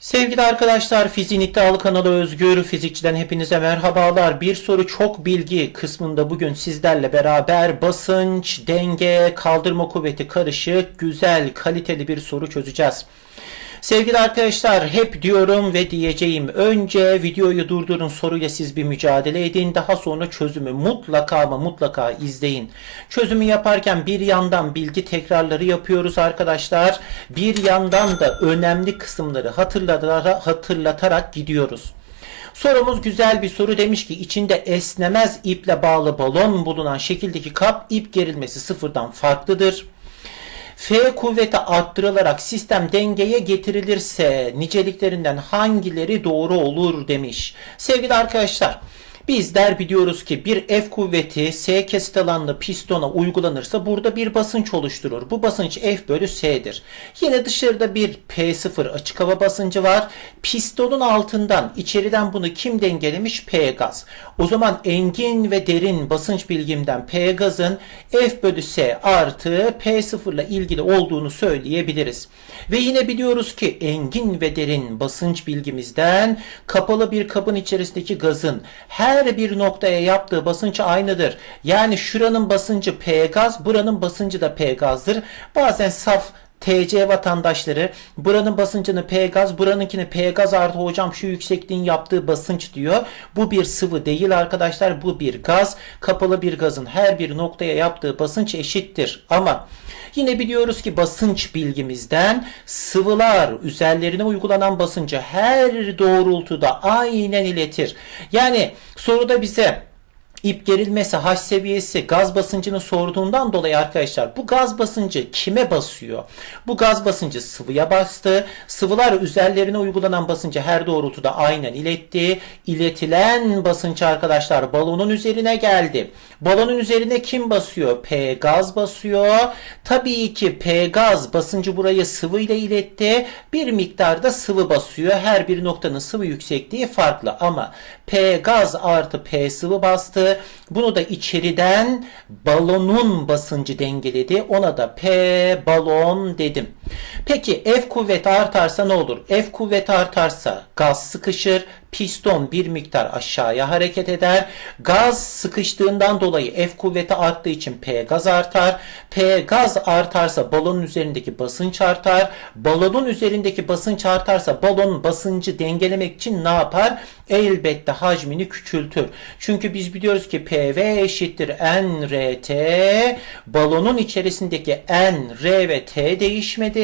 Sevgili arkadaşlar, Fiziğin İddialı kanalı Özgür Fizikçiden hepinize merhabalar. Bir soru çok bilgi kısmında bugün sizlerle beraber basınç, denge, kaldırma kuvveti karışık, güzel, kaliteli bir soru çözeceğiz. Sevgili arkadaşlar hep diyorum ve diyeceğim önce videoyu durdurun soruyla siz bir mücadele edin daha sonra çözümü mutlaka ama mutlaka izleyin. Çözümü yaparken bir yandan bilgi tekrarları yapıyoruz arkadaşlar bir yandan da önemli kısımları hatırlatarak, gidiyoruz. Sorumuz güzel bir soru demiş ki içinde esnemez iple bağlı balon bulunan şekildeki kap ip gerilmesi sıfırdan farklıdır. F kuvveti arttırılarak sistem dengeye getirilirse niceliklerinden hangileri doğru olur demiş. Sevgili arkadaşlar Bizler biliyoruz ki bir F kuvveti S kesit alanlı pistona uygulanırsa burada bir basınç oluşturur. Bu basınç F bölü S'dir. Yine dışarıda bir P0 açık hava basıncı var. Pistonun altından içeriden bunu kim dengelemiş? P gaz. O zaman engin ve derin basınç bilgimden P gazın F bölü S artı P0 ile ilgili olduğunu söyleyebiliriz. Ve yine biliyoruz ki engin ve derin basınç bilgimizden kapalı bir kabın içerisindeki gazın her bir noktaya yaptığı basınç aynıdır. Yani şuranın basıncı P gaz, buranın basıncı da P gazdır. Bazen saf TC vatandaşları buranın basıncını P gaz, buranınkini P gaz artı hocam şu yüksekliğin yaptığı basınç diyor. Bu bir sıvı değil arkadaşlar. Bu bir gaz. Kapalı bir gazın her bir noktaya yaptığı basınç eşittir. Ama Yine biliyoruz ki basınç bilgimizden sıvılar üzerlerine uygulanan basıncı her doğrultuda aynen iletir. Yani soruda bize ip gerilmesi H seviyesi gaz basıncını sorduğundan dolayı arkadaşlar bu gaz basıncı kime basıyor? Bu gaz basıncı sıvıya bastı. Sıvılar üzerlerine uygulanan basıncı her doğrultuda aynen iletti. İletilen basınç arkadaşlar balonun üzerine geldi. Balonun üzerine kim basıyor? P gaz basıyor. Tabii ki P gaz basıncı buraya sıvı ile iletti. Bir miktarda sıvı basıyor. Her bir noktanın sıvı yüksekliği farklı ama P gaz artı P sıvı bastı. Bunu da içeriden balonun basıncı dengeledi. Ona da P balon dedim. Peki F kuvveti artarsa ne olur? F kuvveti artarsa gaz sıkışır. Piston bir miktar aşağıya hareket eder. Gaz sıkıştığından dolayı F kuvveti arttığı için P gaz artar. P gaz artarsa balonun üzerindeki basınç artar. Balonun üzerindeki basınç artarsa balonun basıncı dengelemek için ne yapar? Elbette hacmini küçültür. Çünkü biz biliyoruz ki PV eşittir NRT. Balonun içerisindeki N, R ve T değişmedi.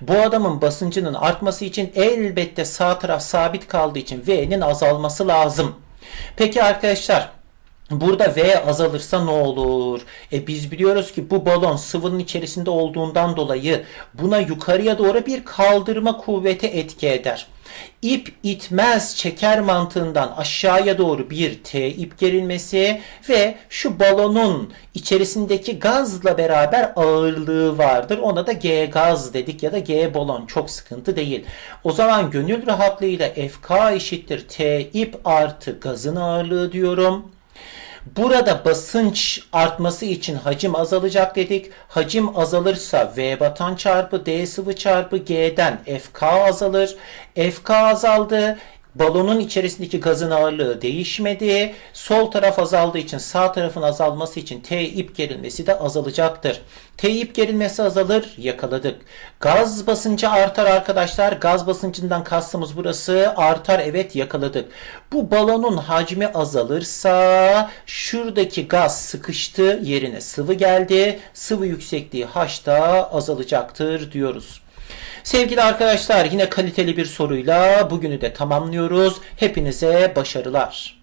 Bu adamın basıncının artması için elbette sağ taraf sabit kaldığı için V'nin azalması lazım. Peki arkadaşlar Burada V azalırsa ne olur? E biz biliyoruz ki bu balon sıvının içerisinde olduğundan dolayı buna yukarıya doğru bir kaldırma kuvveti etki eder. İp itmez çeker mantığından aşağıya doğru bir T ip gerilmesi ve şu balonun içerisindeki gazla beraber ağırlığı vardır. Ona da G gaz dedik ya da G balon çok sıkıntı değil. O zaman gönül rahatlığıyla FK eşittir T ip artı gazın ağırlığı diyorum. Burada basınç artması için hacim azalacak dedik. Hacim azalırsa V batan çarpı D sıvı çarpı G'den FK azalır. FK azaldı. Balonun içerisindeki gazın ağırlığı değişmedi. Sol taraf azaldığı için sağ tarafın azalması için T ip gerilmesi de azalacaktır. T ip gerilmesi azalır. Yakaladık. Gaz basıncı artar arkadaşlar. Gaz basıncından kastımız burası. Artar evet yakaladık. Bu balonun hacmi azalırsa şuradaki gaz sıkıştı yerine sıvı geldi. Sıvı yüksekliği H da azalacaktır diyoruz. Sevgili arkadaşlar yine kaliteli bir soruyla bugünü de tamamlıyoruz. Hepinize başarılar.